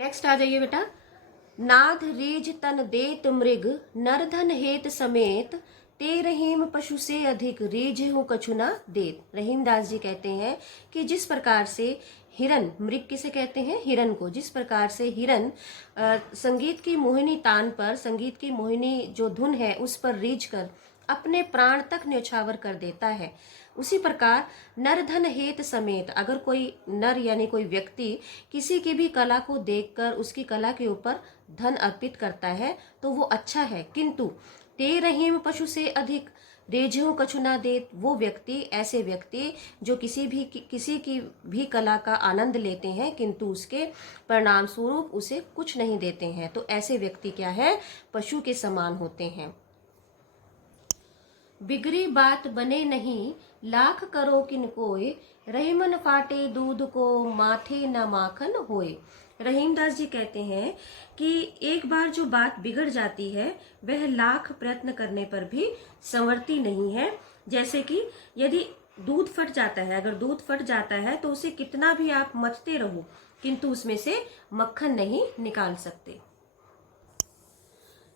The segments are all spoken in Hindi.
नेक्स्ट आ जाइए बेटा। नाध रीझ तन देत मृग नरधन हेत समेत ते रहीम पशु से अधिक रीझ हूँ कछु ना देत। रहीमदास जी कहते हैं कि जिस प्रकार से हिरन, मृग किसे कहते हैं? हिरन को। जिस प्रकार से हिरन संगीत की मोहिनी तान पर, संगीत की मोहिनी जो धुन है उस पर रीझ कर अपने प्राण तक न्यौछावर कर देता है, उसी प्रकार नर धन हेत समेत अगर कोई नर यानी कोई व्यक्ति किसी की भी कला को देखकर उसकी कला के ऊपर धन अर्पित करता है तो वो अच्छा है, किंतु ते रहीम पशु से अधिक रेझों कछु ना देत, वो व्यक्ति, ऐसे व्यक्ति जो किसी की भी कला का आनंद लेते हैं किंतु उसके परिणाम स्वरूप उसे कुछ नहीं देते हैं, तो ऐसे व्यक्ति क्या है? पशु के समान होते हैं। बिगड़ी बात बने नहीं लाख करो किन कोय, रहीमन फाटे दूध को माथे न माखन होए। रहीमदास जी कहते हैं कि एक बार जो बात बिगड़ जाती है वह लाख प्रयत्न करने पर भी संवरती नहीं है। जैसे कि यदि दूध फट जाता है, अगर दूध फट जाता है तो उसे कितना भी आप मथते रहो किंतु उसमें से मक्खन नहीं निकाल सकते।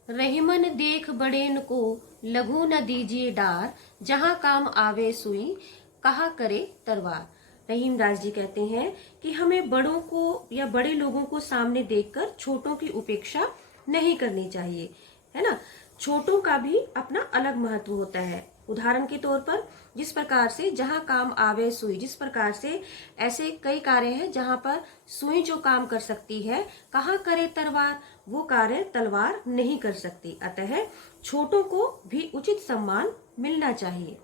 रहीमन देख बड़ेन को लघु न दीजिए डार, जहां काम आवे सुई कहा करे तलवार। रहीमदास जी कहते हैं कि हमें बड़ों को या बड़े लोगों को सामने देखकर छोटों की उपेक्षा नहीं करनी चाहिए, है ना। छोटों का भी अपना अलग महत्व होता है। उदाहरण के तौर पर जिस प्रकार से जहां काम आवे सुई, जिस प्रकार से ऐसे कई कार्य हैं जहां पर सुई जो काम कर सकती है, कहाँ करे तलवार, वो कार्य तलवार नहीं कर सकती। अतः छोटों को भी उचित सम्मान मिलना चाहिए।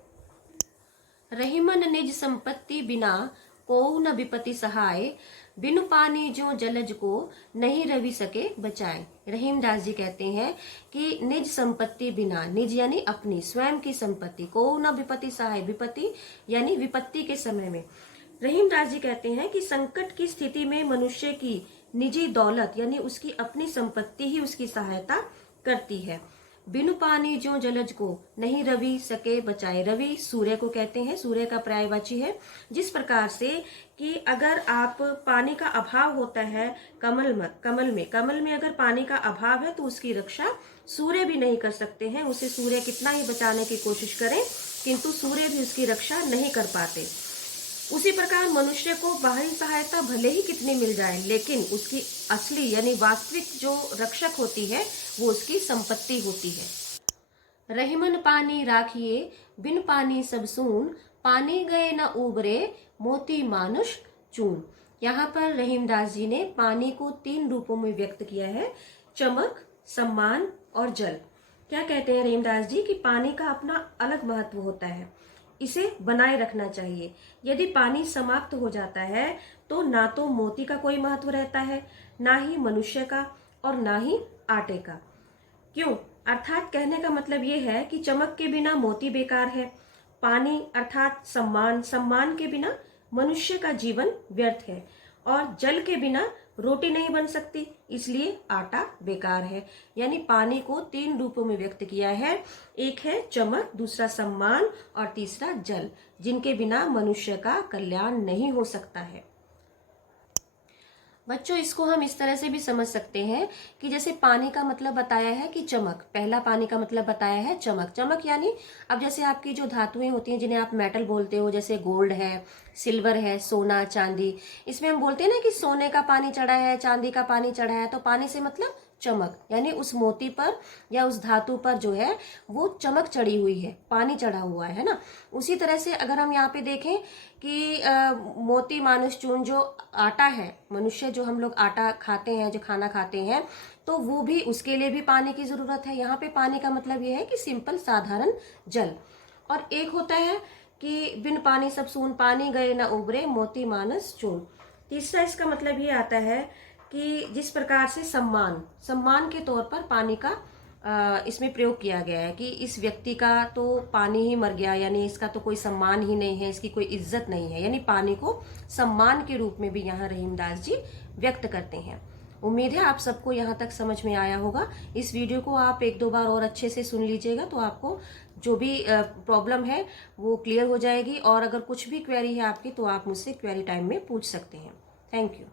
रहीमन निज संपत्ति बिना को न विपत्ति सहाय, बिनु पानी जो जलज को नहीं रवि सके बचाए। रहीमदास जी कहते हैं कि निज संपत्ति बिना, निज यानी अपनी स्वयं की संपत्ति, को न विपत्ति सहाय, विपत्ति यानी विपत्ति के समय में। रहीमदास जी कहते हैं कि संकट की स्थिति में मनुष्य की निजी दौलत यानी उसकी अपनी संपत्ति ही उसकी सहायता करती है। बिनु पानी जो जलज को नहीं रवि सके बचाए। रवि सूर्य को कहते हैं, सूर्य का पर्यायवाची है। जिस प्रकार से कि अगर आप पानी का अभाव होता है कमल में अगर पानी का अभाव है तो उसकी रक्षा सूर्य भी नहीं कर सकते हैं। उसे सूर्य कितना ही बचाने की कोशिश करें किंतु सूर्य भी उसकी रक्षा नहीं कर पाते। उसी प्रकार मनुष्य को बाहरी सहायता भले ही कितनी मिल जाए लेकिन उसकी असली यानी वास्तविक जो रक्षक होती है वो उसकी संपत्ति होती है। रहीमन पानी राखिए बिन पानी सब सून, पानी गए न उबरे मोती मानुष चून। यहाँ पर रहीमदास जी ने पानी को 3 रूपों में व्यक्त किया है, चमक, सम्मान और जल। क्या कहते हैं रहीमदास जी कि पानी का अपना अलग महत्व होता है, इसे बनाए रखना चाहिए। यदि पानी समाप्त हो जाता है तो ना तो मोती का कोई महत्व रहता है, ना ही मनुष्य का और ना ही आटे का। क्यों? अर्थात कहने का मतलब ये है कि चमक के बिना मोती बेकार है, पानी अर्थात सम्मान के बिना मनुष्य का जीवन व्यर्थ है, और जल के बिना रोटी नहीं बन सकती, इसलिए आटा बेकार है। यानी पानी को 3 रूपों में व्यक्त किया है, एक है चमक, दूसरा सम्मान और तीसरा जल, जिनके बिना मनुष्य का कल्याण नहीं हो सकता है। बच्चों, इसको हम इस तरह से भी समझ सकते हैं कि जैसे पानी का मतलब बताया है कि चमक, पहला पानी का मतलब बताया है चमक। चमक यानी अब जैसे आपकी जो धातुएं होती हैं जिन्हें आप मेटल बोलते हो, जैसे गोल्ड है, सिल्वर है, सोना, चांदी, इसमें हम बोलते हैं ना कि सोने का पानी चढ़ा है, चांदी का पानी चढ़ा है, तो पानी से मतलब चमक, यानी उस मोती पर या उस धातु पर जो है वो चमक चढ़ी हुई है, पानी चढ़ा हुआ है ना। उसी तरह से अगर हम यहाँ पे देखें कि मोती मानुष चून, जो आटा है, मनुष्य जो हम लोग आटा खाते हैं, जो खाना खाते हैं, तो वो भी, उसके लिए भी पानी की जरूरत है। यहाँ पे पानी का मतलब ये है कि सिंपल साधारण जल। और एक होता है कि बिन पानी सब सून, पानी गए न उबरे मोती मानस चून। तीसरा इसका मतलब ये आता है कि जिस प्रकार से सम्मान के तौर पर पानी का इसमें प्रयोग किया गया है कि इस व्यक्ति का तो पानी ही मर गया, यानी इसका तो कोई सम्मान ही नहीं है, इसकी कोई इज्जत नहीं है, यानी पानी को सम्मान के रूप में भी यहाँ रहीमदास जी व्यक्त करते हैं। उम्मीद है आप सबको यहाँ तक समझ में आया होगा। इस वीडियो को आप 1-2 बार और अच्छे से सुन लीजिएगा तो आपको जो भी प्रॉब्लम है वो क्लियर हो जाएगी, और अगर कुछ भी क्वेरी है आपकी तो आप मुझसे क्वेरी टाइम में पूछ सकते हैं। Thank you.